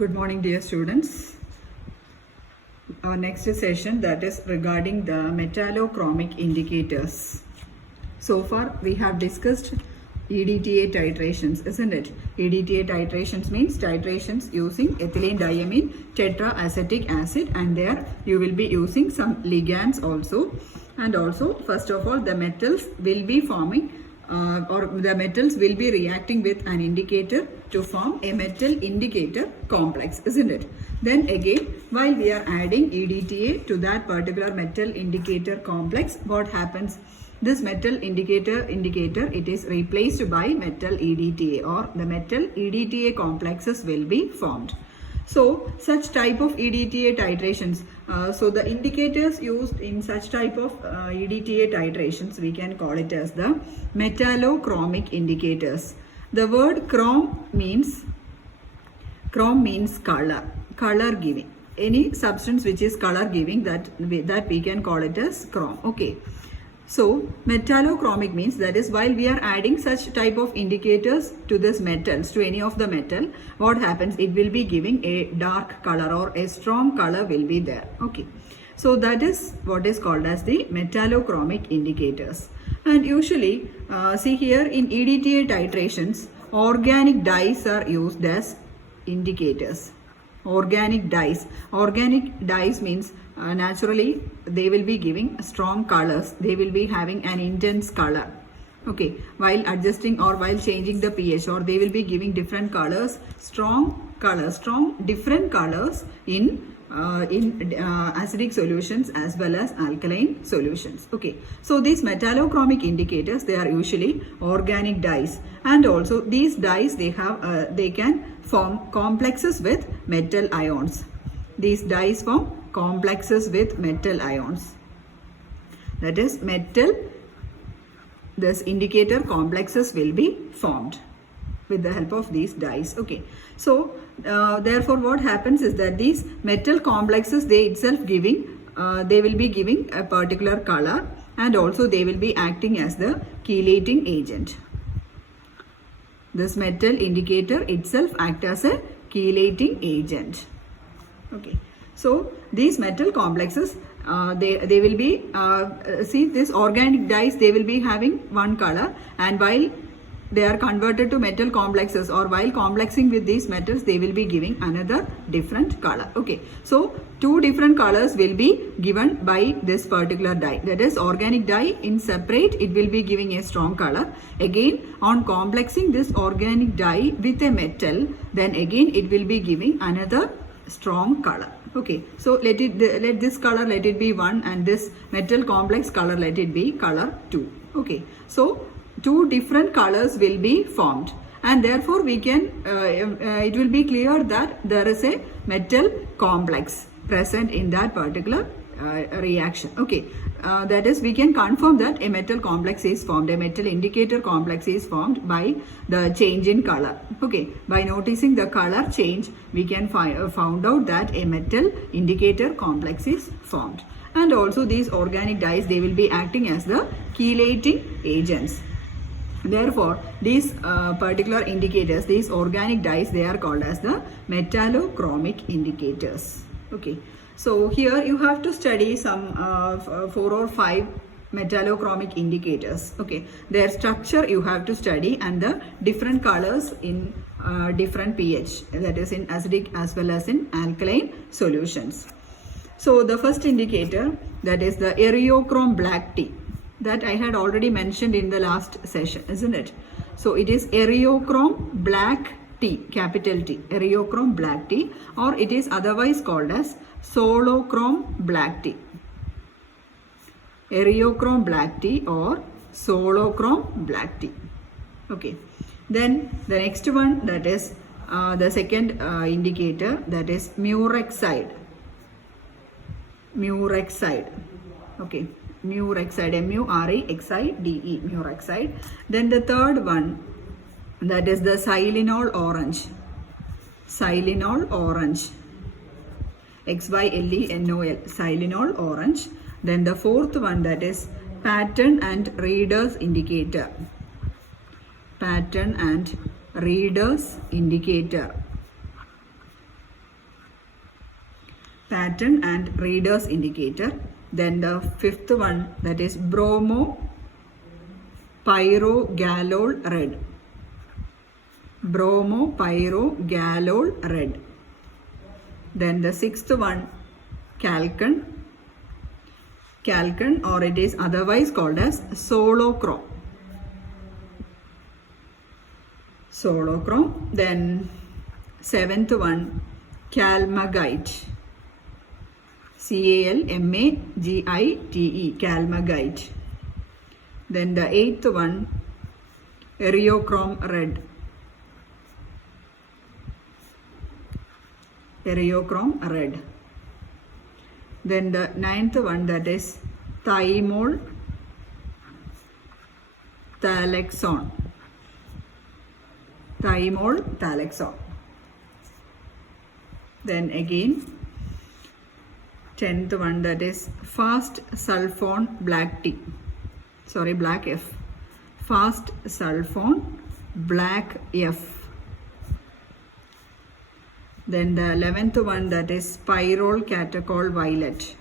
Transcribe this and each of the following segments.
Good morning, dear students. Our next session, that is regarding the metallochromic indicators. So far we have discussed EDTA titrations, isn't it? EDTA titrations means titrations using ethylene diamine tetraacetic acid, and there you will be using some ligands also. And also, first of all, the metals will be forming or the metals will be reacting with an indicator to form a metal indicator complex, isn't it? Then again, while we are adding EDTA to that particular metal indicator complex, what happens? This metal indicator, it is replaced by metal EDTA, or the metal EDTA complexes will be formed. So such type of EDTA titrations, so the indicators used in such type of EDTA titrations, we can call it as the metallochromic indicators. The word chrome means color giving. Any substance which is color giving, that we can call it as chrome. Okay. So metallochromic means, that is, while we are adding such type of indicators to this metals, to any of the metal, what happens? It will be giving a dark color or a strong color will be there. Okay. So that is what is called as the metallochromic indicators. And usually, see here in EDTA titrations, organic dyes are used as indicators. Organic dyes means naturally they will be giving strong colors, they will be having an intense color. Okay, while adjusting or while changing the pH, or they will be giving different colors, different colors in acidic solutions as well as alkaline solutions. Okay, so these metallochromic indicators, they are usually organic dyes, and also these dyes, they can form complexes with metal ions. These dyes form complexes with metal ions. That is, this indicator complexes will be formed with the help of these dyes. Okay, so therefore what happens is that these metal complexes, they itself they will be giving a particular color, and also they will be acting as the chelating agent. This metal indicator itself acts as a chelating agent. Okay, so these metal complexes, they will be, see, this organic dyes, they will be having one color, and while they are converted to metal complexes, or while complexing with these metals, they will be giving another different color. Okay, so two different colors will be given by this particular dye. That is, organic dye in separate, it will be giving a strong color. Again, on complexing this organic dye with a metal, then again it will be giving another strong color. Okay, so let this color, let it be 1, and this metal complex color, let it be color 2. Okay, so two different colors will be formed, and therefore we can it will be clear that there is a metal complex present in that particular reaction. Okay, that is, we can confirm that a metal complex is formed, a metal indicator complex is formed by the change in color. Okay, by noticing the color change, we can found out that a metal indicator complex is formed. And also these organic dyes, they will be acting as the chelating agents. Therefore, these particular indicators, these organic dyes, they are called as the metallochromic indicators. Okay, so here you have to study some 4 or 5 metallochromic indicators. Okay, their structure you have to study, and the different colors in different pH, that is in acidic as well as in alkaline solutions. So the first indicator, that is the eriochrome black tea, that I had already mentioned in the last session, isn't it? So it is eriochrome black tea, capital T, eriochrome black tea, or it is otherwise called as solochrome black tea. Eriochrome black tea or solochrome black tea. Okay, then the next one, that is the second indicator, that is murexide. Okay, murexide, M-U-R-E-X-I-D-E, murexide. Then the third one, that is the xylenol orange, X-Y-L-E-N-O-L, xylenol orange. Then the fourth one, that is pattern and readers indicator, pattern and readers indicator. pattern and reader's indicator. Then the fifth one, that is bromo pyrogallol red. Bromo pyrogallol red. Then the sixth one, chalcone. Chalcone, or it is otherwise called as solochrome. Solochrome. Then seventh one, calmagite. CALMAGITE, calmagite. Then the eighth one, eriochrome red. Eriochrome red. Then the ninth one, that is thymol thalaxone. Thymol thalaxone. Then again 10th one, that is fast sulfone black tea. Sorry, black F. Fast sulfone black F. Then the 11th one, that is pyrrole catechol violet.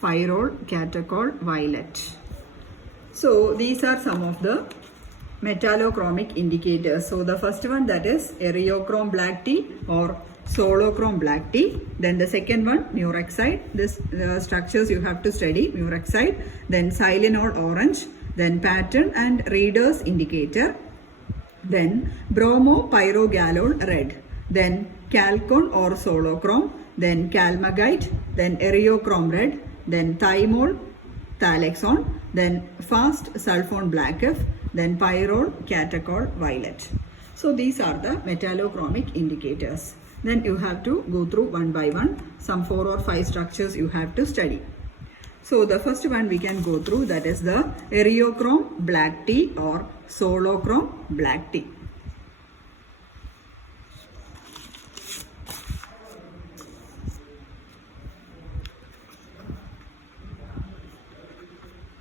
Pyrrole catechol violet. So these are some of the metallochromic indicators. So the first one, that is eriochrome black tea or solochrome black tea. Then the second one, murexide. This structures you have to study, murexide. Then Silenol orange. Then pattern and reader's indicator. Then bromo pyrogallol red. Then chalcone or solochrome. Then calmagite. Then eriochrome red. Then thymol thalaxone. Then fast sulfone black F. Then pyrrole catechol violet. So these are the metallochromic indicators. Then you have to go through one by one. Some 4 or 5 structures you have to study. So the first one we can go through, that is the eriochrome black tea or solochrome black tea.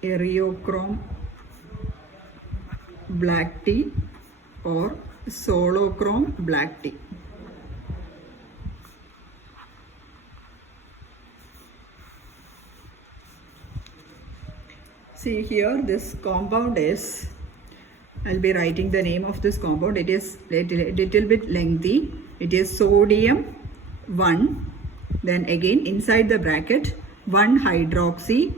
Eriochrome black tea or solochrome black tea. See here, this compound is, I'll be writing the name of this compound. It is a little bit lengthy. It is sodium 1, then again inside the bracket 1 hydroxy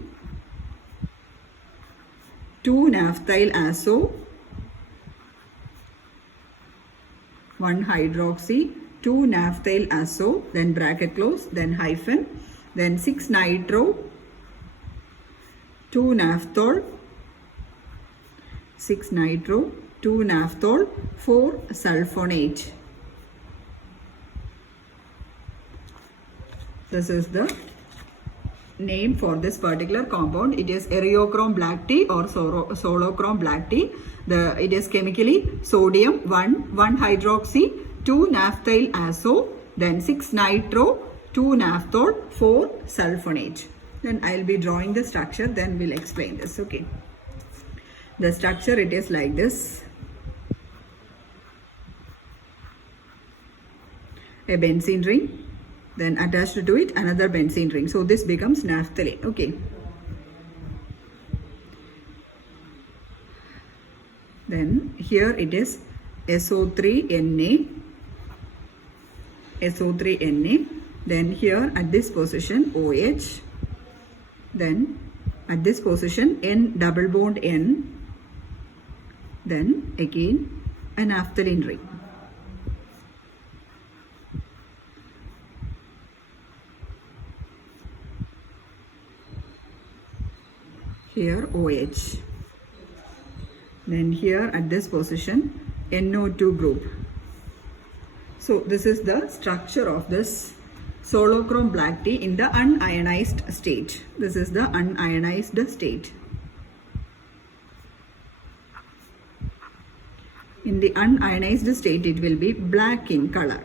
2 naphthyl azo 1 hydroxy 2 naphthyl azo, then bracket close, then hyphen, then 6 nitro 2 naphthol 6 nitro 2 naphthol 4 sulfonate. This is the name for this particular compound. It is eriochrome black tea or solochrome black tea. It is chemically sodium 1 hydroxy 2 naphthyl azo, then 6 nitro 2 naphthol 4 sulfonate. Then I'll be drawing the structure, then we'll explain this. Okay, the structure, it is like this. A benzene ring, then attached to it another benzene ring. So this becomes naphthalate. Okay, then here it is SO3Na, SO3Na. Then here at this position OH. Then at this position N double bond N. Then again a naphthalene ring. Here OH. Then here at this position NO2 group. So this is the structure of this solochrome black tea in the unionized state. This is the unionized state. In the unionized state, it will be black in color.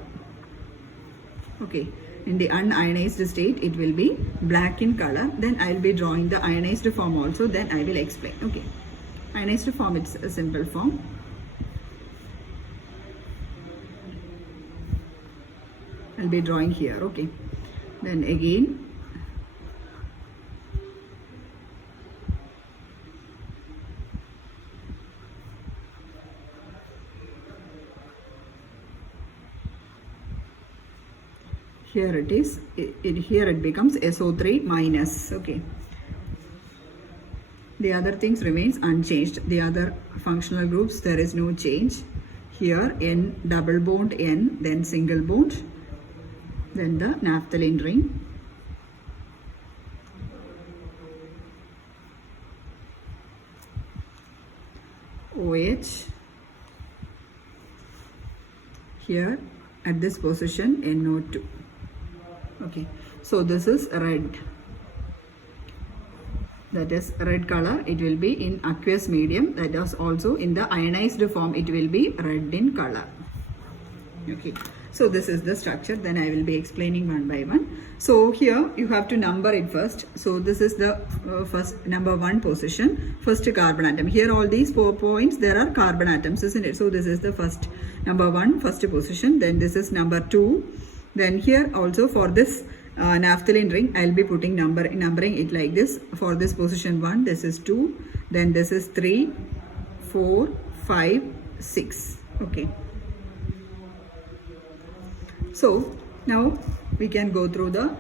Okay, in the unionized state, it will be black in color. Then I will be drawing the ionized form also. Then I will explain. Okay, ionized form, it's a simple form. I'll be drawing here. Okay, then again here it is, here it becomes SO3 minus. Okay, the other things remains unchanged. The other functional groups, there is no change. Here N, double bond N, then single bond, then the naphthalene ring. OH, here at this position NO2. Okay, so this is red, that is red color. It will be in aqueous medium, that is also in the ionized form it will be red in color. Okay, so this is the structure, then I will be explaining one by one. So here you have to number it first. So this is the first number 1 position, first carbon atom. Here all these 4 points there are carbon atoms, isn't it? So this is the first number 1, first position. Then this is number 2. Then here also for this naphthalene ring I'll be putting numbering it like this. For this position 1, this is 2, then this is 3, 4, 5, 6. Okay, so now we can go through the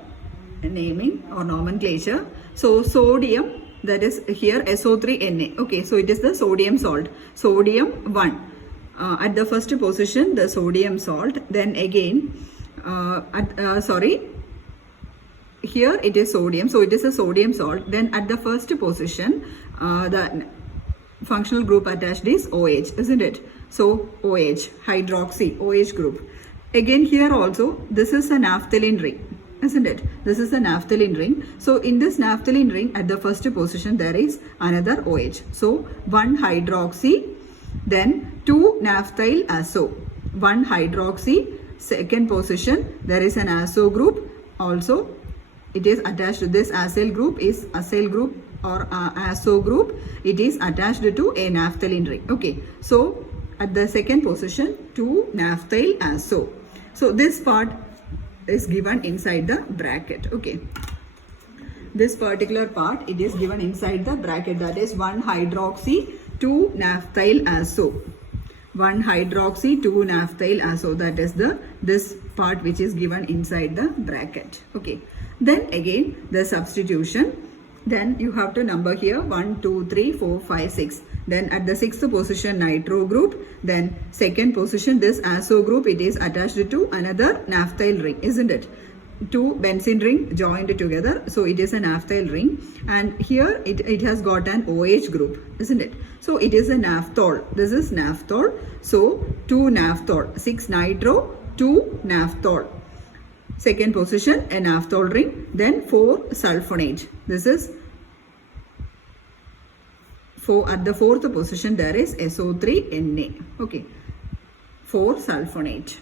naming or nomenclature. So sodium, that is here SO3Na. Okay, so it is the sodium salt. Sodium 1. At the first position the sodium salt. Then again here it is sodium, so it is a sodium salt. Then at the first position the functional group attached is OH, isn't it? So OH, hydroxy, OH group. Again here also this is a naphthalene ring, isn't it? This is a naphthalene ring. So in this naphthalene ring at the first position there is another OH. So 1 hydroxy, then 2 naphthyl azo, 1 hydroxy. Second position there is an azo group, also it is attached to this acyl group, is acyl group or azo group, it is attached to a naphthalene ring. Okay, so at the second position 2 naphthyl azo. So this part is given inside the bracket. Okay, this particular part it is given inside the bracket, that is 1 hydroxy 2 naphthyl azo, 1 hydroxy 2 naphthyl azo, that is the this part which is given inside the bracket. Okay, then again the substitution, then you have to number here 1 2 3 4 5 6. Then at the 6th position nitro group, then second position this azo group, it is attached to another naphthyl ring, isn't it? 2 benzene ring joined together, so it is a naphthyl ring, and here it has got an OH group, isn't it? So it is a naphthol. This is naphthol. So 2 naphthol, 6 nitro, 2 naphthol. Second position a naphthol ring, then 4 sulfonate. This is at the 4th position there is SO3Na. Okay, 4 sulfonate.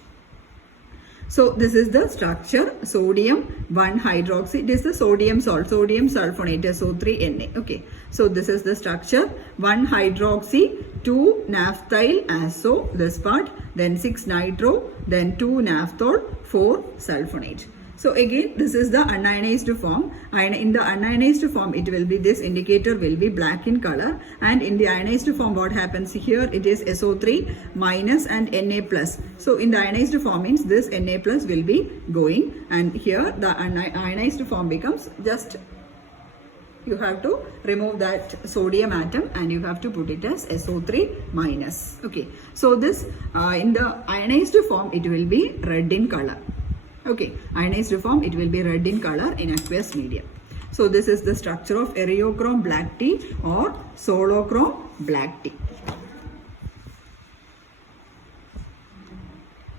So this is the structure, sodium 1 hydroxy, it is the sodium salt, sodium sulfonate, SO3Na. Okay, so this is the structure, 1 hydroxy 2 naphthyl azo, this part, then 6 nitro, then 2 naphthol, 4 sulfonate. So again this is the unionized form. In the unionized form it will be, this indicator will be black in color, and in the ionized form what happens here, it is SO3 minus and Na plus. So in the ionized form means this Na plus will be going, and here the ionized form becomes, just you have to remove that sodium atom and you have to put it as SO3 minus. Okay, so this in the ionized form it will be red in color. Okay, ionized form it will be red in color in aqueous medium. So this is the structure of areochrome black tea or solochrome black tea.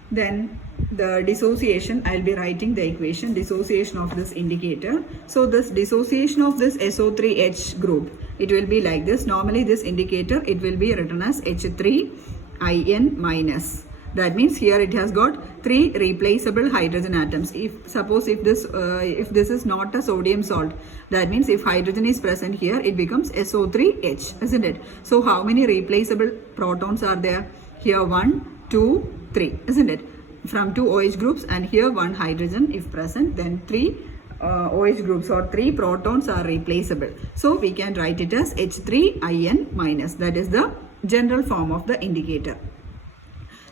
Then the dissociation, I'll be writing the equation, dissociation of this indicator. So this dissociation of this SO3H group, it will be like this. Normally this indicator, it will be written as H3In minus. That means here it has got 3 replaceable hydrogen atoms. If this is not a sodium salt, that means if hydrogen is present here, it becomes SO3H, isn't it? So how many replaceable protons are there? Here 1, 2, 3, isn't it? from 2 OH groups, and here 1 hydrogen if present, then 3 OH groups or 3 protons are replaceable. So we can write it as H3In minus. That is the general form of the indicator.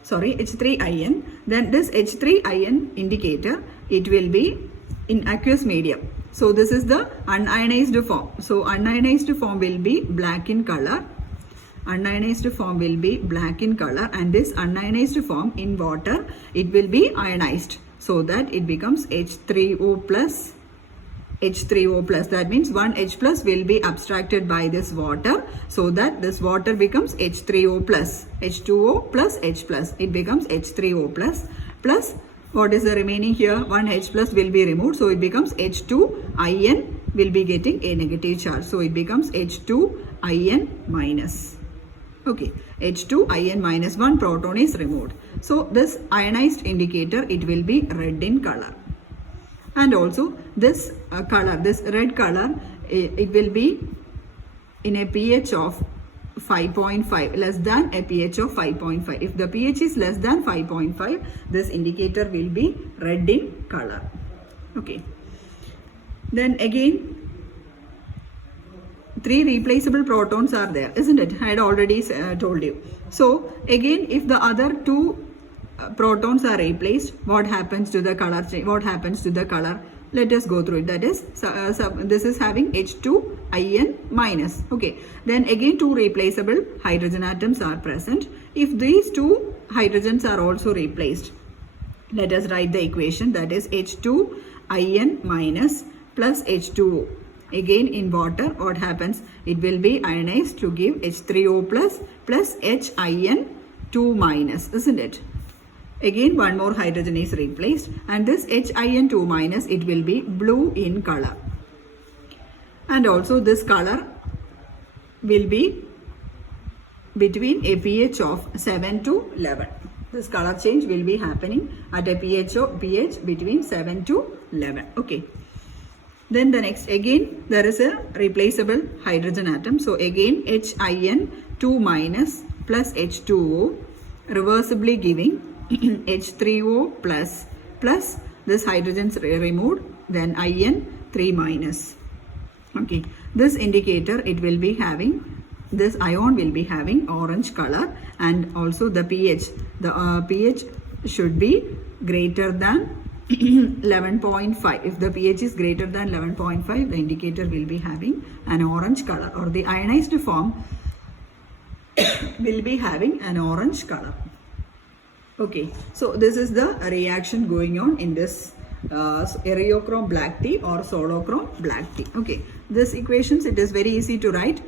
Sorry, H3In. Then this H3In indicator, it will be in aqueous medium. So this is the unionized form. So unionized form will be black in color. Unionized form will be black in color, and this unionized form in water, it will be ionized, so that it becomes H3O plus. H3O plus, that means 1 H plus will be abstracted by this water, so that this water becomes H3O plus. H2O plus H plus, it becomes H3O plus. Plus what is the remaining here? 1 H plus will be removed, so it becomes H2In will be getting a negative charge, so it becomes H2In minus. Okay, H2In minus, 1 proton is removed. So this ionized indicator, it will be red in color. And also this color, this red color, it will be in a pH of 5.5, less than a pH of 5.5. If the pH is less than 5.5, this indicator will be red in color. Okay. Then again, 3 replaceable protons are there, isn't it? I had already told you. So again, if the other 2 protons are replaced, what happens to the color change? What happens to the color? Let us go through it. That is, this is having H2In minus. Okay. Then again 2 replaceable hydrogen atoms are present. If these 2 hydrogens are also replaced, let us write the equation. That is H2In minus plus H2O. Again in water, what happens? It will be ionized to give H3O plus HIN2 minus, isn't it? Again 1 more hydrogen is replaced, and this HIN2 minus, it will be blue in color. And also this color will be between a pH of 7 to 11. This color change will be happening at a pH between 7 to 11. Okay. Then the next, again there is a replaceable hydrogen atom. So again HIN2 minus plus H2O, reversibly giving H3O plus this hydrogens removed, then IN3 minus. Okay, this indicator, it will be having, this ion will be having orange color, and also the pH, pH should be greater than 11.5. If the pH is greater than 11.5, the indicator will be having an orange color, or the ionized form will be having an orange color. Okay, so this is the reaction going on in this areochrome black tea or solochrome black tea. Okay, this equations, it is very easy to write.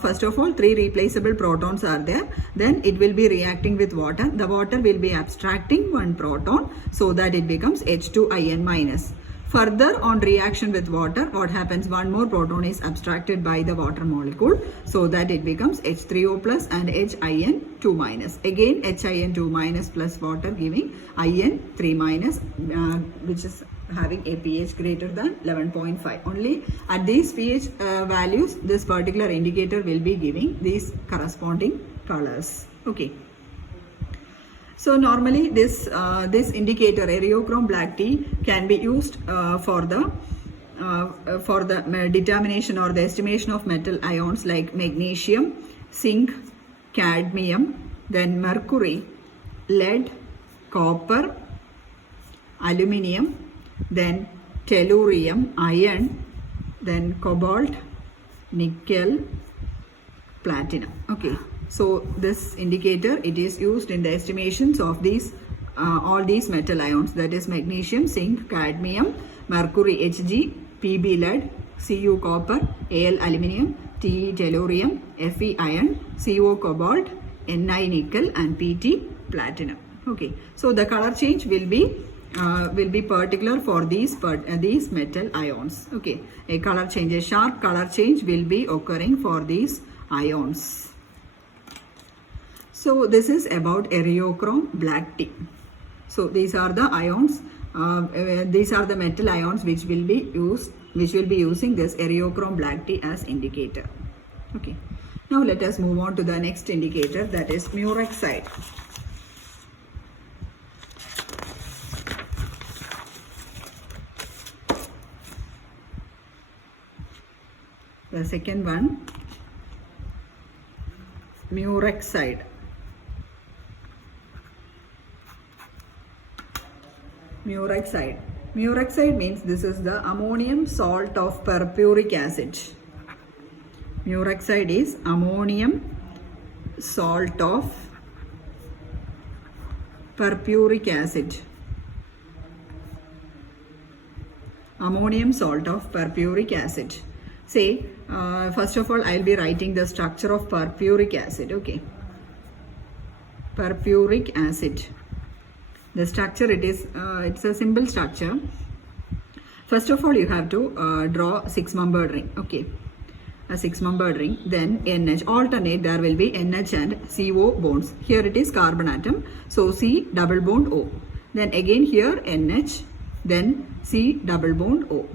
First of all, 3 replaceable protons are there. Then it will be reacting with water. The water will be abstracting 1 proton, so that it becomes H2In minus. Further, on reaction with water, what happens? 1 more proton is abstracted by the water molecule, so that it becomes H3O plus and HIN2 minus. Again HIN2 minus plus water giving IN3 minus, which is having a pH greater than 11.5. Only at these pH values, this particular indicator will be giving these corresponding colors. Okay. So normally this indicator, areochrome black tea, can be used for the determination or the estimation of metal ions like magnesium, zinc, cadmium, then mercury, lead, copper, aluminium, then tellurium, iron, then cobalt, nickel, platinum. Okay. So this indicator, it is used in the estimations of these all these metal ions, that is magnesium, zinc, cadmium, mercury Hg, Pb lead, Cu copper, Al aluminium, Te tellurium, Fe iron, Co cobalt, Ni nickel, and Pt platinum. Okay, so the color change will be particular for these metal ions. Okay, a color change, a sharp color change will be occurring for these ions. So this is about areochrome black tea. So these are the ions, these are the metal ions which will be using this areochrome black tea as indicator. Okay. Now let us move on to the next indicator, that is murexide. The second one, murexide. Murexide. Murexide means this is the ammonium salt of perpuric acid. Murexide is ammonium salt of perpuric acid. Ammonium salt of perpuric acid. Say, first of all, I'll be writing the structure of perpuric acid. Okay. Perpuric acid. The structure, it's a simple structure. First of all, you have to draw 6-membered ring. Okay. A 6-membered ring. Then NH. Alternate, there will be NH and CO bonds. Here it is carbon atom. So C double bond O. Then again here NH. Then C double bond O.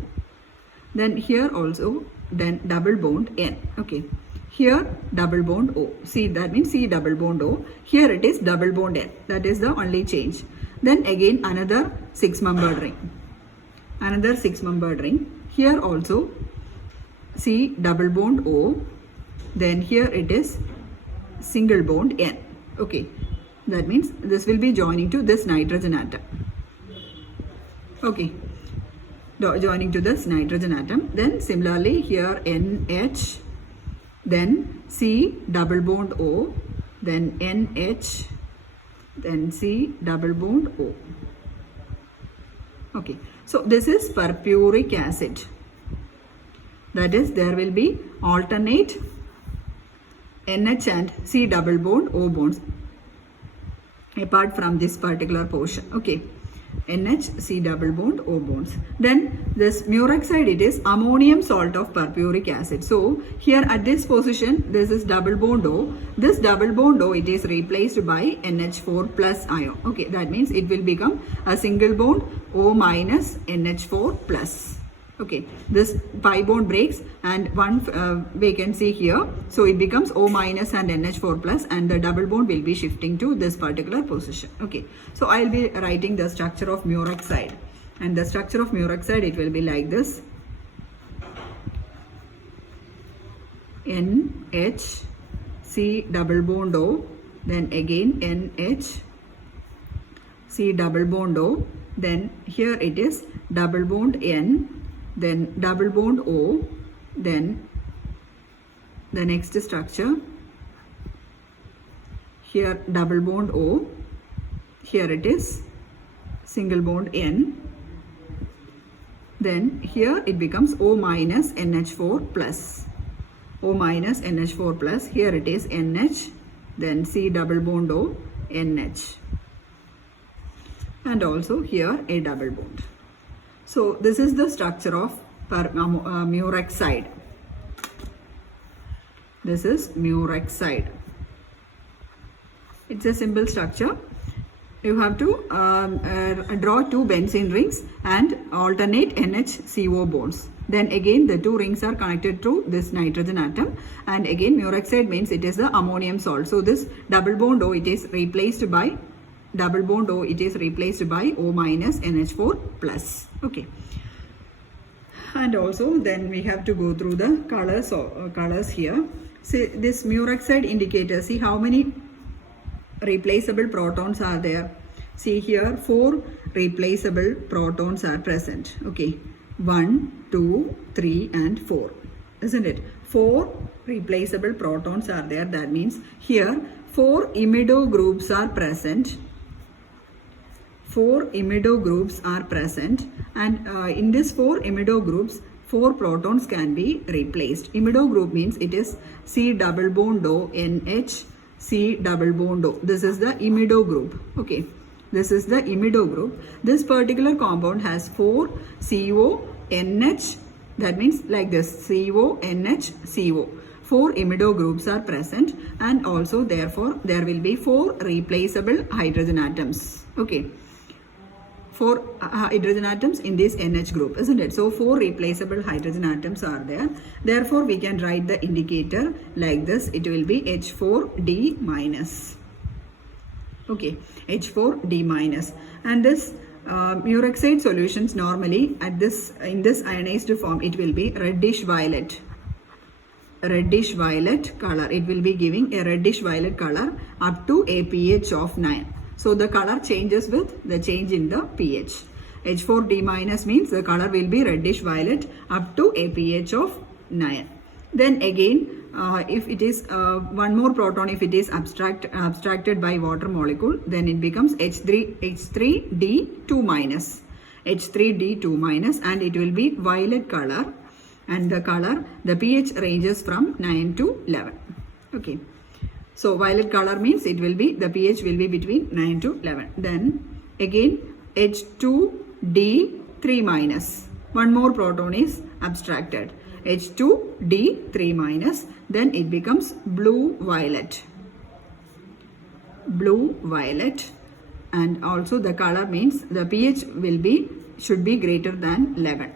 Then here also, then double bond N. Okay. Here double bond O. C, that means C double bond O. Here it is double bond N. That is the only change. Then again another 6-membered ring. Another 6-membered ring. Here also C double bond O. Then here it is single bond N. Okay. That means this will be joining to this nitrogen atom. Okay. Joining to this nitrogen atom. Then similarly here NH. Then C double bond O. Then NH. Then C double bond O. Okay. So this is perpuric acid. That is, there will be alternate NH and C double bond O bonds apart from this particular portion. Okay. NH, C double bond, O bonds. Then this murexide, it is ammonium salt of perpuric acid. So here at this position, this is double bond O. This double bond O, it is replaced by NH4 plus ion. Okay, that means it will become a single bond O minus NH4 plus. Okay, this pi bond breaks and one vacancy here. So it becomes O minus and NH4 plus, and the double bond will be shifting to this particular position. Okay, so I'll be writing the structure of murexide. And the structure of murexide, it will be like this. NH, C double bond O, then again NH, C double bond O, then here it is double bond N, then double bond O, then the next structure, here double bond O, here it is single bond N, then here it becomes O minus NH4 plus, O minus NH4 plus, here it is NH, then C double bond O, NH, and also here a double bond. So this is the structure of murexide. This is murexide. It's a simple structure. You have to draw 2 benzene rings and alternate NH-CO bonds. Then again the 2 rings are connected to this nitrogen atom, and again murexide means it is the ammonium salt. So this double bond O, it is replaced by double bond O, it is replaced by O minus NH4 plus. Okay. And also then we have to go through the colors here. See this murexide indicator, see how many replaceable protons are there. See here 4 replaceable protons are present. Okay, 1, 2, 3 and 4, isn't it? 4 replaceable protons are there. That means here 4 imido groups are present. 4 imido groups are present, and in this 4 imido groups 4 protons can be replaced. Imido group means it is C double bond O, NH, C double bond O. This is the imido group. Okay, this is the imido group. This particular compound has 4 CO, NH, that means like this, CO, NH, CO. 4 imido groups are present, and also therefore there will be 4 replaceable hydrogen atoms. Okay, 4 hydrogen atoms in this NH group, isn't it? So 4 replaceable hydrogen atoms are there. Therefore we can write the indicator like this. It will be H4D minus. Okay, H4D minus. And this murexide solutions normally at this in this ionized form, it will be reddish violet. reddish violet color. It will be giving a reddish violet color up to a pH of 9. So the color changes with the change in the pH. H4D minus means the color will be reddish violet up to a pH of 9. Then again, if it is one more proton, if it is abstracted by water molecule, then it becomes H3D2 minus. H3D2 minus, and it will be violet color, and the color, the pH ranges from 9 to 11. Okay. So violet color means it will be, the pH will be between 9 to 11. Then again H2D3 minus. One more proton is abstracted. H2D3 minus. Then it becomes blue violet. Blue violet. And also the color means the pH will be, should be greater than 11.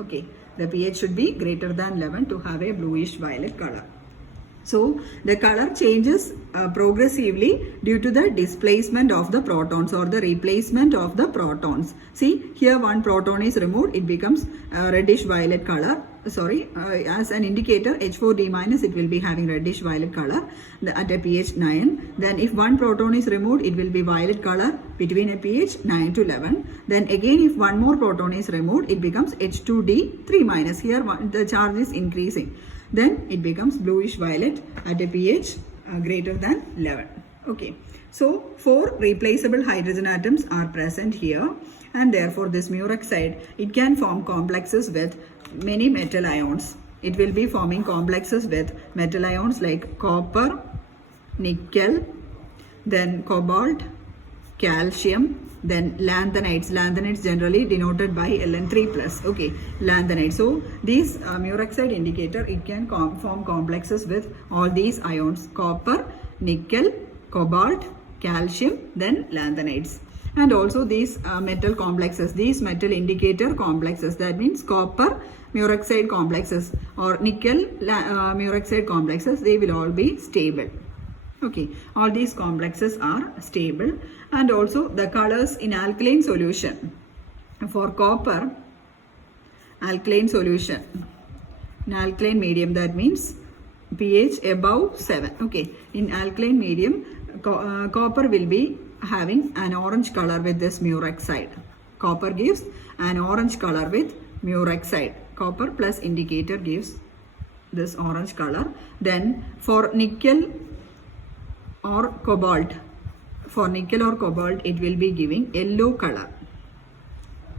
Okay. The pH should be greater than 11 to have a bluish violet color. So the color changes progressively due to the displacement of the protons or the replacement of the protons. See, here one proton is removed, it becomes reddish violet color. Sorry, as an indicator, H4D minus, it will be having reddish violet color at a pH 9. Then if one proton is removed, it will be violet color between a pH 9 to 11. Then again, if one more proton is removed, it becomes H2D3 minus. Here the charge is increasing. Then it becomes bluish violet at a pH greater than 11. Okay. So 4 replaceable hydrogen atoms are present here, and therefore this murex-side, it can form complexes with many metal ions. It will be forming complexes with metal ions like copper, nickel, then cobalt, calcium, then lanthanides. Lanthanides generally denoted by Ln3+. Okay, lanthanides. So these murex-side indicator, it can form complexes with all these ions: copper, nickel, cobalt, calcium, then lanthanides. And also these metal complexes, these metal indicator complexes, that means copper murex-side complexes or nickel murex-side complexes, they will all be stable. Okay, all these complexes are stable. And also the colors in alkaline solution. For copper, alkaline solution, in alkaline medium, that means pH above 7. Okay, in alkaline medium, copper will be having an orange color with this murex-side. Copper gives an orange color with murex-side. Copper plus indicator gives this orange color. Then for nickel or cobalt, it will be giving yellow color.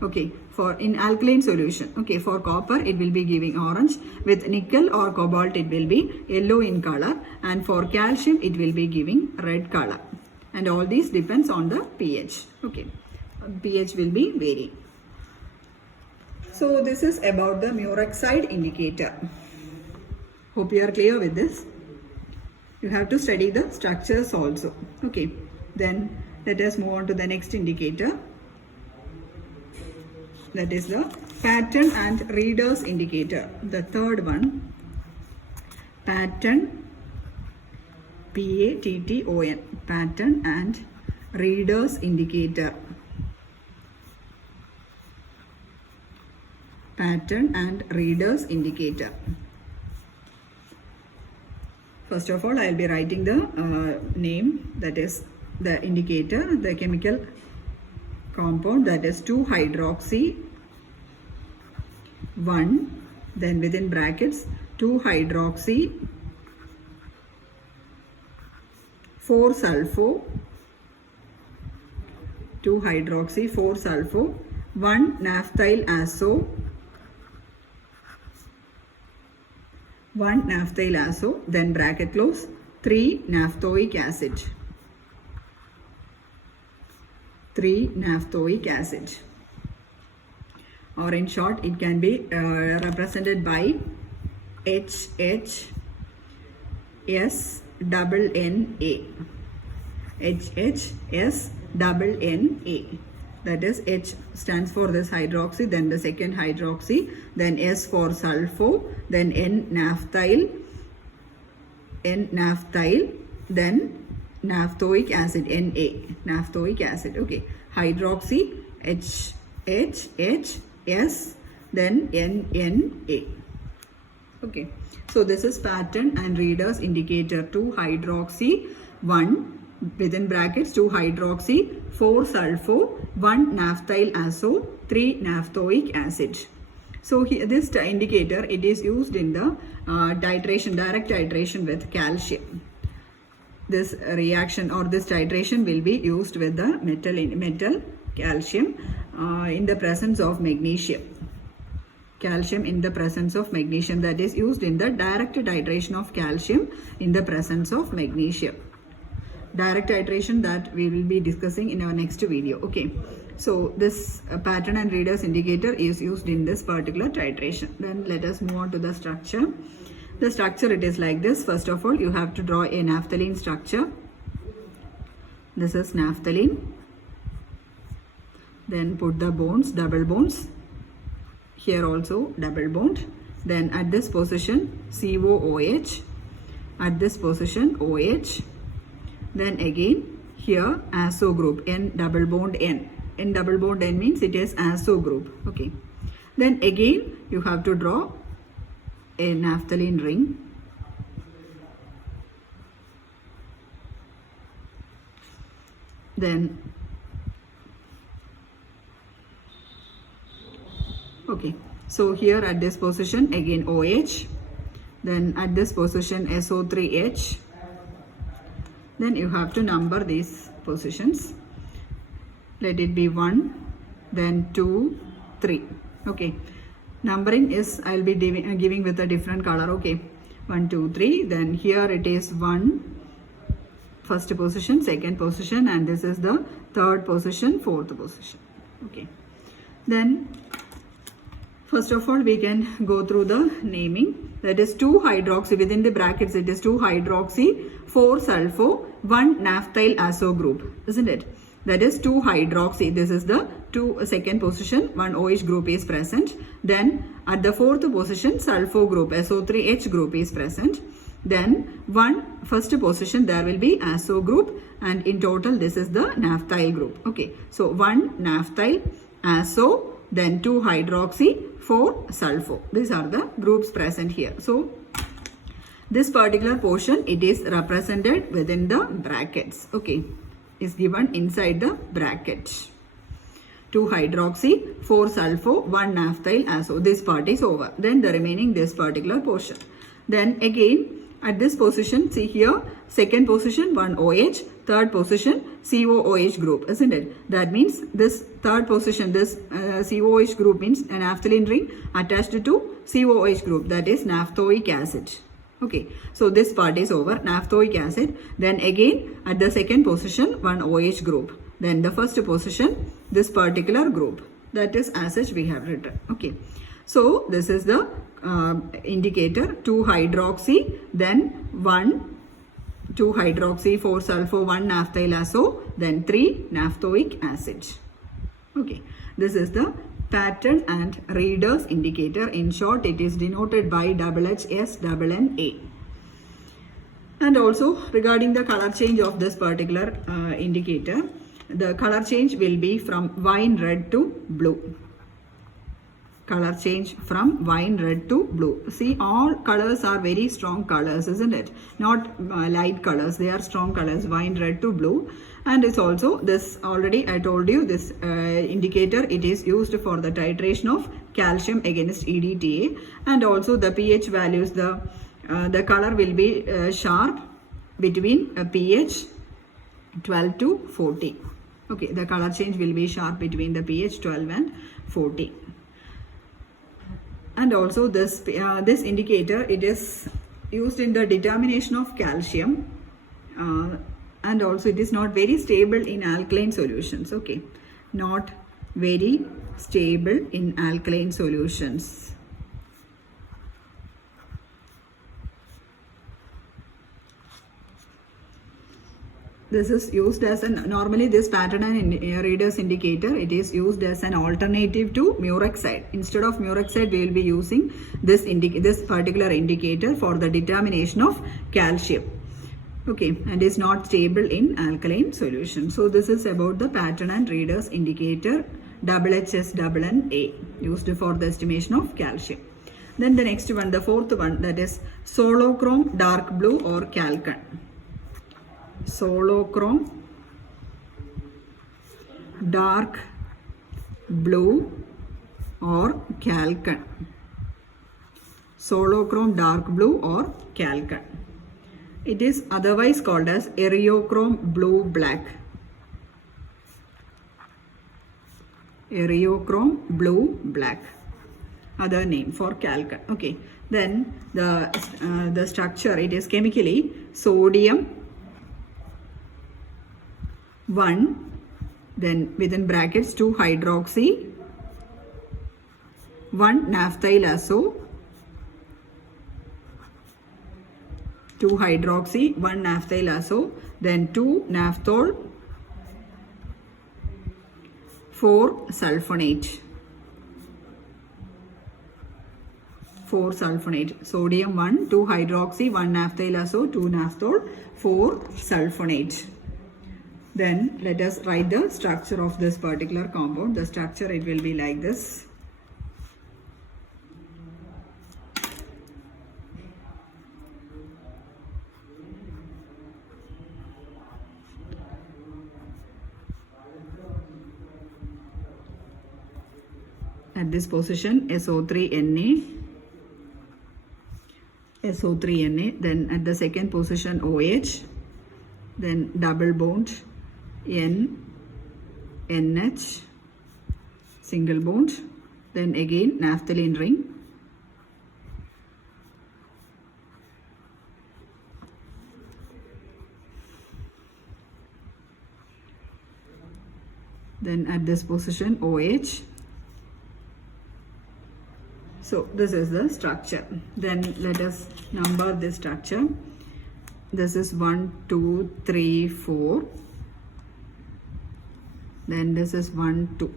Okay, for in alkaline solution. Okay, for copper it will be giving orange, with nickel or cobalt it will be yellow in color, and for calcium it will be giving red color. And all these depends on the pH. Okay, pH will be varying. So this is about the murex-side indicator. Hope you are clear with this. You have to study the structures also. Okay, then let us move on to the next indicator. That is the pattern and readers indicator. The third one, pattern, PATTON, pattern and readers indicator. Pattern and readers indicator. First of all, I will be writing the name, that is the indicator, the chemical compound, that is 2-hydroxy 1, then within brackets 2-hydroxy 4-sulfo, 2-hydroxy 4-sulfo, 1-naphthyl azo, 1-naphthyl azo, then bracket close, 3-naphthoic acid. 3-naphthoic acid. Or in short, it can be represented by HHSNNA. HHSNNA. That is, H stands for this hydroxy, then the second hydroxy, then S for sulfo, then N-naphthyl, then naphthoic acid, Na, naphthoic acid. Okay, hydroxy, HHS, then NNA. Okay, so this is pattern and readers indicator 2-hydroxy 1 within brackets 2-hydroxy 4-sulfo 1-naphthyl azo 3-naphthoic acid. So here, this indicator, it is used in the titration, direct titration with calcium. This reaction or this titration will be used with the metal calcium in the presence of magnesium. Calcium in the presence of magnesium, that is used in the direct titration of calcium in the presence of magnesium. Direct titration that we will be discussing in our next video. Okay, so this pattern and readers indicator is used in this particular titration. Then let us move on to the structure. The structure, it is like this. First of all, you have to draw a naphthalene structure. This is naphthalene. Then put the bonds, double bonds. Here also double bond. Then at this position COOH. At this position OH. Then again here azo group, N double bond N. N double bond N means it is azo group. Okay. Then again you have to draw a naphthalene ring. Then okay, so here at this position again OH. Then at this position SO3H. Then you have to number these positions. Let it be 1, then 2, 3. Okay. Numbering is, I will be giving with a different color. Okay. 1, 2, 3. Then here it is 1, first position, second position, and this is the third position, fourth position. Okay. Then first of all, we can go through the naming. That is 2-hydroxy, within the brackets it is 2-hydroxy 4-sulfo 1-naphthyl azo group, isn't it? That is 2-hydroxy. This is the second position, 1 OH group is present. Then at the fourth position sulfo group, SO3H group is present. Then first position there will be azo group, and in total this is the naphthyl group. Okay, so 1 naphthyl azo, then 2-hydroxy 4-sulfo. These are the groups present here. So this particular portion, it is represented within the brackets. Okay, is given inside the bracket. 2-hydroxy 4-sulfo 1-naphthyl azo. This part is over. Then the remaining this particular portion. Then again at this position, see here, second position 1 OH, third position COOH group, isn't it? That means this third position, this COOH group means an naphthalene ring attached to COOH group, that is naphthoic acid. Okay, so this part is over, naphthoic acid. Then again at the second position 1 OH group. Then the first position this particular group, that is as such we have written. Okay, so this is the indicator 2-hydroxy, then 2-hydroxy 4-sulfo 1-naphthyl azo, then 3-naphthoic acid. Okay, this is the pattern and readers indicator. In short, it is denoted by HHSNNA. And also regarding the color change of this particular indicator, the color change will be from wine red to blue. Color change from wine red to blue. See, all colors are very strong colors, isn't it? Not light colors, they are strong colors, wine red to blue. And it's also this, already I told you, this indicator, it is used for the titration of calcium against EDTA. And also the pH values, the color will be sharp between pH 12 to 40. Okay, the color change will be sharp between the pH 12 and 40. And also this indicator, it is used in the determination of calcium, and also it is not very stable in alkaline solutions. Okay, not very stable in alkaline solutions. This is used as normally this pattern and readers indicator, it is used as an alternative to Murex. Instead of Murex, we will be using this particular indicator for the determination of calcium. Okay, and is not stable in alkaline solution. So this is about the pattern and readers indicator HHSNNA used for the estimation of calcium. Then the next one, the fourth one, that is solochrome dark blue or chalcon. Solochrome dark blue or chalcon. Solochrome dark blue or chalcon. It is otherwise called as eriochrome blue black. Eriochrome blue black. Other name for chalcon. Okay. Then the structure, it is chemically sodium 1, then within brackets 2 hydroxy, 1 naphthyl azo, 2 hydroxy, 1 naphthyl azo, then 2 naphthol, 4 sulfonate. 4 sulfonate. Sodium 1, 2 hydroxy, 1 naphthyl azo, 2 naphthol, 4 sulfonate. Then let us write the structure of this particular compound. The structure, it will be like this. At this position, SO3Na, SO3Na, then at the second position OH, then double bond NH, single bond, then again naphthalene ring, then at this position OH. So this is the structure. Then let us number this structure. This is 1, 2, 3, 4. Then this is 1, 2.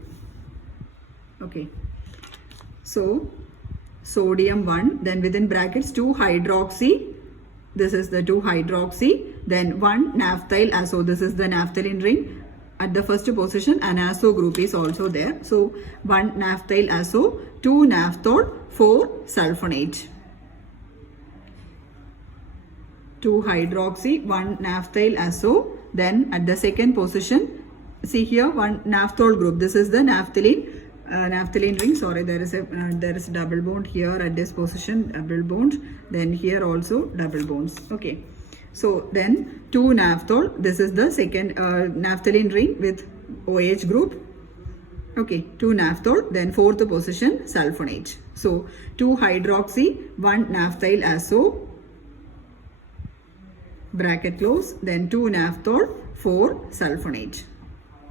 Okay. So sodium 1, then within brackets 2 hydroxy. This is the 2 hydroxy. Then 1 naphthyl azo. This is the naphthalene ring. At the first position, an azo group is also there. So 1 naphthyl azo, 2 naphthol, 4 sulfonate. 2 hydroxy, 1 naphthyl azo. Then at the second position, see here 1 naphthol group. This is the naphthalene ring. Sorry, there is a double bond here at this position, double bond. Then here also double bonds. Okay. So then 2 naphthol. This is the second naphthalene ring with OH group. Okay, 2 naphthol. Then fourth position sulfonate. So 2 hydroxy, 1 naphthyl azo, bracket close, then 2 naphthol, 4 sulfonate.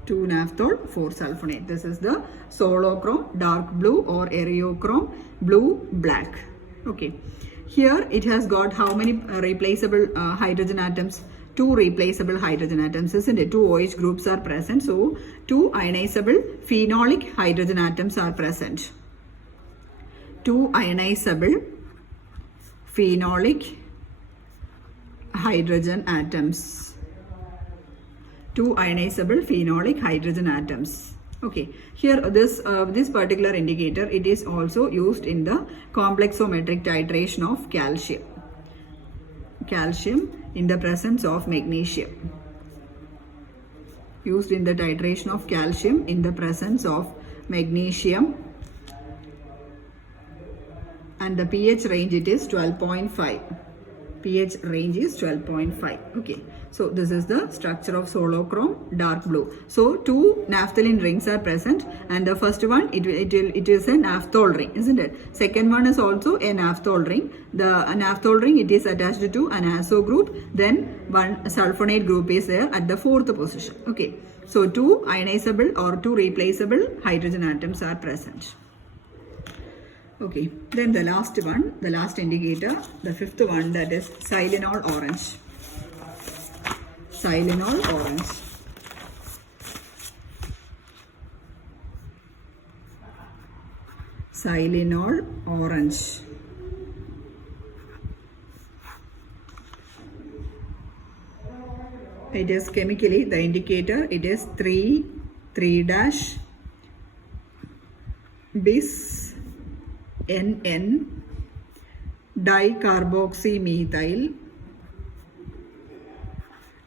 2 naphthol, 4 sulfonate. This is the solochrome dark blue or eriochrome blue black. Okay. Here it has got how many replaceable hydrogen atoms? 2 replaceable hydrogen atoms, isn't it? 2 OH groups are present. So 2 ionizable phenolic hydrogen atoms are present. 2 ionizable phenolic hydrogen atoms. 2 ionizable phenolic hydrogen atoms. Okay, here this particular indicator, it is also used in the complexometric titration of calcium. Calcium in the presence of magnesium. Used in the titration of calcium in the presence of magnesium. And the pH range, it is 12.5. pH range is 12.5. Okay. So this is the structure of solochrome dark blue. So 2 naphthalene rings are present, and the first one it is a naphthol ring, isn't it? Second one is also a naphthol ring. The naphthol ring, it is attached to an azo group. Then 1 sulfonate group is there at the fourth position. Okay. So 2 ionizable or 2 replaceable hydrogen atoms are present. Okay. Then the last one, the last indicator, the fifth one, that is silenol orange. Silenol orange. Silenol orange. It is chemically, the indicator, it is 3 bis NN dicarboxymethyl,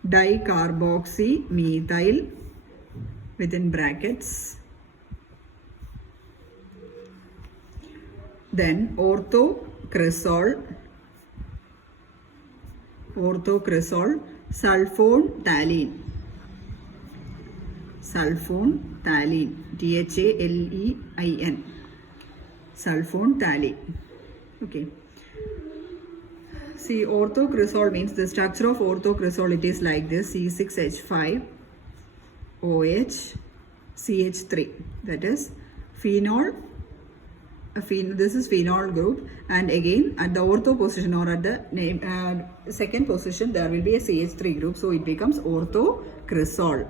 dicarboxymethyl within brackets, then orthocresol, sulfontalene, THALEIN, sulfontalene. Okay. See, orthocresol means the structure of orthocresol, it is like this: C6H5 OH CH3, that is phenol. This is phenol group, and again at the ortho position or at the second position there will be a CH3 group, so it becomes orthocresol.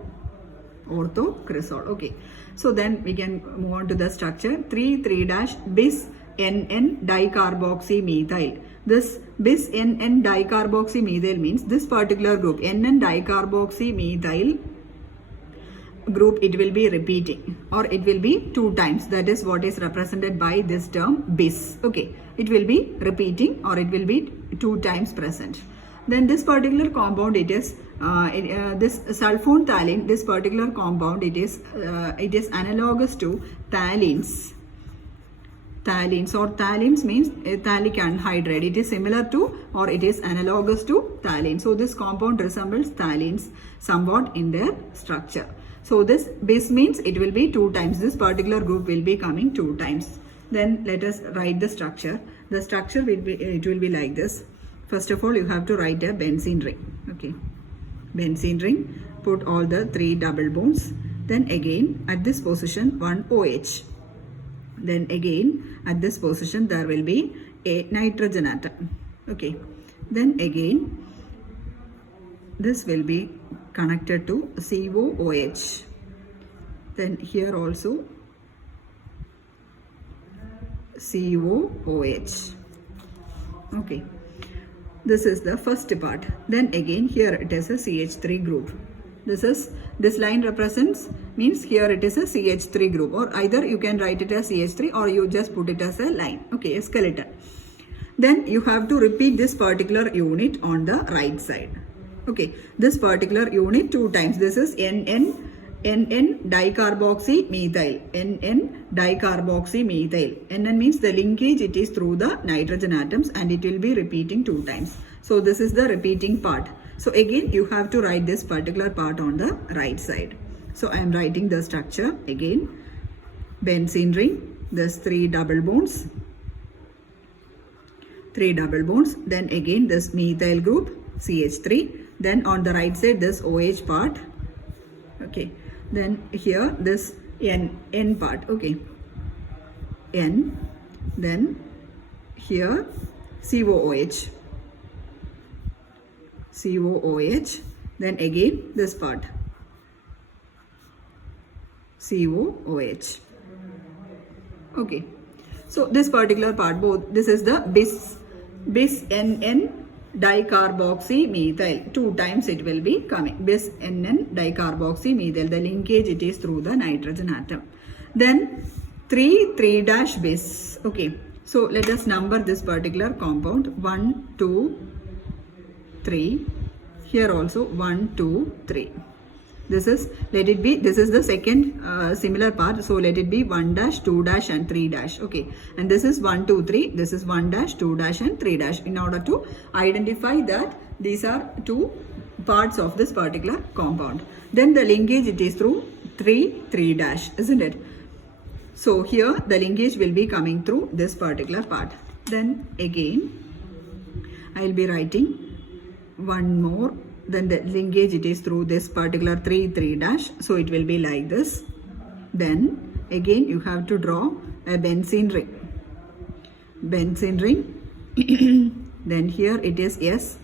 Okay, so then we can move on to the structure. 3,3- bis-NN dicarboxymethyl. This bis-NN dicarboxymethyl means this particular group, NN dicarboxymethyl group, it will be repeating, or it will be 2 times. That is what is represented by this term bis. Okay, it will be repeating, or it will be 2 times present. Then this particular compound, it is this sulfontalene. This particular compound, it is analogous to thalines. Or thalines means phthalic anhydride. It is similar to, or it is analogous to thalene. So this compound resembles thalines somewhat in their structure. So this bis means it will be 2 times. This particular group will be coming 2 times. Then let us write the structure. The structure will be like this. First of all, you have to write a benzene ring. Okay, benzene ring. Put all the 3 double bonds. Then again at this position 1 OH. Then again at this position there will be a nitrogen atom. Okay, then again this will be connected to COOH. Then here also COOH. Okay, this is the first part. Then again here it is a CH3 group. This line represents, means here it is a CH3 group, or either you can write it as CH3 or you just put it as a line. Okay, a skeleton. Then you have to repeat this particular unit on the right side. Okay, this particular unit 2 times. This is NN dicarboxymethyl. NN dicarboxymethyl. NN means the linkage, it is through the nitrogen atoms, and it will be repeating 2 times. So this is the repeating part. So again you have to write this particular part on the right side. So I am writing the structure again. Benzene ring, there's 3 double bonds. 3 double bonds. Then again this methyl group, CH3. Then on the right side this OH part. Okay. Then here this N part. Okay. N. Then here COOH. Then again this part COOH. Okay, so this particular part, both, this is the bis-NN dicarboxymethyl. 2 times it will be coming. Bis-NN dicarboxymethyl. The linkage, it is through the nitrogen atom. Then 3,3-bis. Okay, so let us number this particular compound. 1, 2, 3. Here also 1, 2, 3. This is, let it be, this is the second similar part. So let it be 1 dash, 2 dash and 3 dash. Okay, and this is 1, 2, 3. This is 1 dash, 2 dash and 3 dash, in order to identify that these are 2 parts of this particular compound. Then the linkage, it is through 3 dash, isn't it? So here the linkage will be coming through this particular part. Then again I will be writing one more. Then the linkage, it is through this particular 3 dash. So it will be like this. Then again you have to draw a benzene ring. Then here it is S,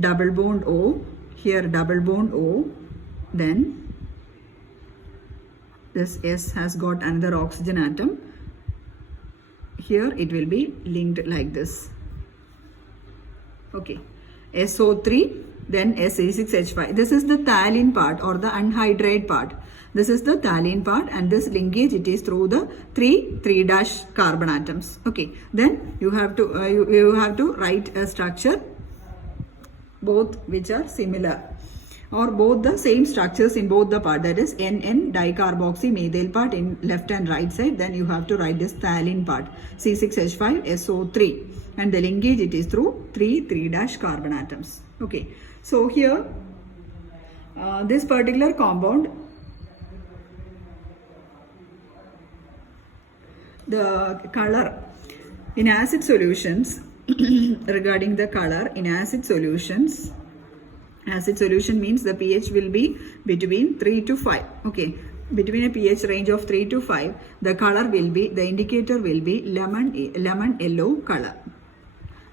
double bond O, here double bond O. Then this S has got another oxygen atom. Here it will be linked like this. Okay, SO3, then SE6H5. This is the phthalene part or the anhydride part. This is the thalline part, and this linkage, it is through the 3 carbon atoms. Okay, then you have to you have to write a structure both which are similar, or both the same structures in both the part, that is NN dicarboxy methyl part in left and right side. Then you have to write this thalline part, C6H5SO3, and the linkage, it is through 3 carbon atoms. Okay, so here this particular compound, the color in acid solutions regarding the color in acid solutions, acid solution means the pH will be between 3 to 5. Okay, between a pH range of 3 to 5, the color will be, the indicator will be lemon yellow color.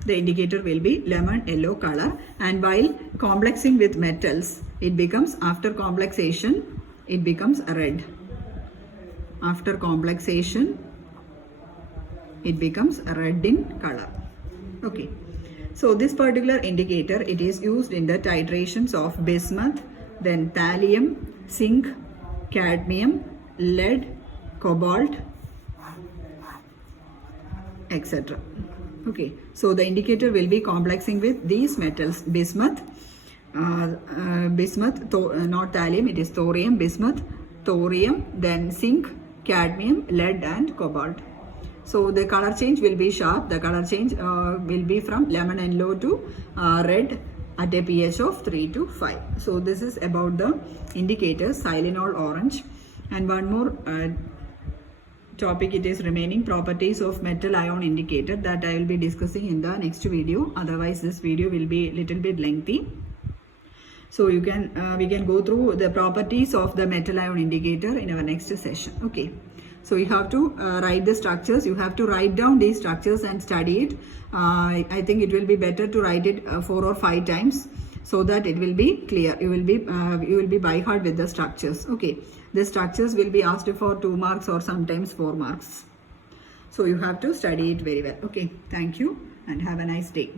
The indicator will be lemon yellow color, and while complexing with metals, it becomes, after complexation, it becomes red. After complexation, it becomes red in color. Okay, so this particular indicator, it is used in the titrations of bismuth, then thallium, zinc, cadmium, lead, cobalt, etc. Okay, so the indicator will be complexing with these metals: bismuth, not thallium, it is thorium, bismuth, thorium, then zinc, cadmium, lead, and cobalt. So the color change will be sharp. The color change will be from lemon yellow to red at a pH of 3 to 5. So this is about the indicators, Tylenol orange. And one more topic, it is remaining, properties of metal ion indicator, that I will be discussing in the next video. Otherwise this video will be a little bit lengthy. So you can we can go through the properties of the metal ion indicator in our next session. Okay, so you have to write the structures. You have to write down these structures and study it. I think it will be better to write it 4 or 5 times, so that it will be clear. You will be by heart with the structures. Okay, the structures will be asked for 2 marks or sometimes 4 marks. So you have to study it very well. Okay, thank you and have a nice day.